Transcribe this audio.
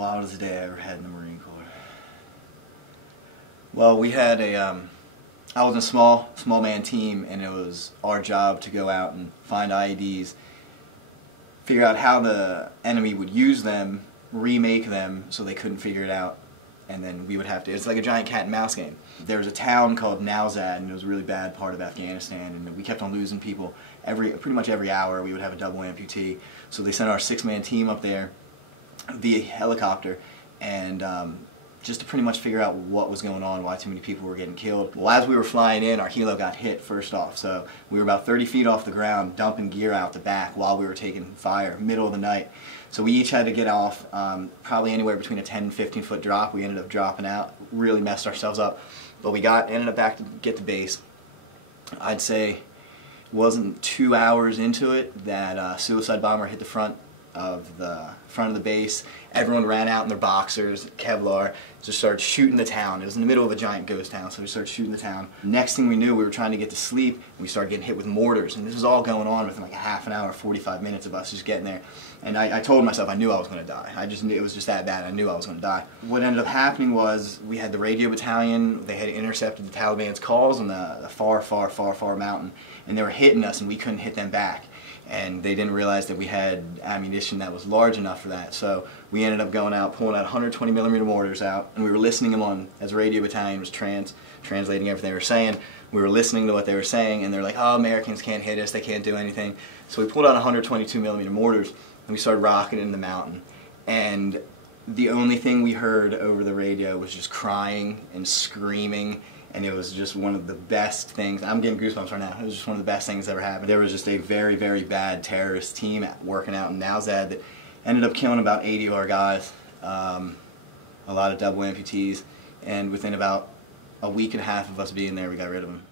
Wildest day I ever had in the Marine Corps. Well, we had I was in a small man team, and it was our job to go out and find IEDs, figure out how the enemy would use them, remake them so they couldn't figure it out, and then we would have to. It's like a giant cat and mouse game. There was a town called Nowzad, and it was a really bad part of Afghanistan, and we kept on losing people pretty much every hour. We would have a double amputee, so they sent our 6-man team up there via helicopter, and just to pretty much figure out what was going on, why too many people were getting killed. Well, as we were flying in, our helo got hit first off, so we were about 30 feet off the ground, dumping gear out the back while we were taking fire, middle of the night. So we each had to get off, probably anywhere between a 10 and 15 foot drop. We ended up dropping out, really messed ourselves up, but we ended up back to get to base. I'd say it wasn't 2 hours into it that a suicide bomber hit the front of the base. Everyone ran out in their boxers, Kevlar, just started shooting the town. It was in the middle of a giant ghost town, so we started shooting the town. Next thing we knew, we were trying to get to sleep, and we started getting hit with mortars, and this was all going on within like a half an hour, 45 minutes of us just getting there. And I told myself I knew I was going to die. I just knew it was just that bad. I knew I was going to die. What ended up happening was we had the radio battalion. They had intercepted the Taliban's calls on the far mountain, and they were hitting us, and we couldn't hit them back. And they didn't realize that we had ammunition that was large enough for that. So we ended up going out, pulling out 120 millimeter mortars out, and we were listening to them on, as a radio battalion was translating everything they were saying. We were listening to what they were saying, and they're like, oh, Americans can't hit us, they can't do anything. So we pulled out 122 millimeter mortars, and we started rocketing in the mountain. And the only thing we heard over the radio was just crying and screaming, and it was just one of the best things. I'm getting goosebumps right now. It was just one of the best things that ever happened. There was just a very, very bad terrorist team working out in Nowzad that ended up killing about 80 of our guys, a lot of double amputees, and within about a week and a half of us being there, we got rid of them.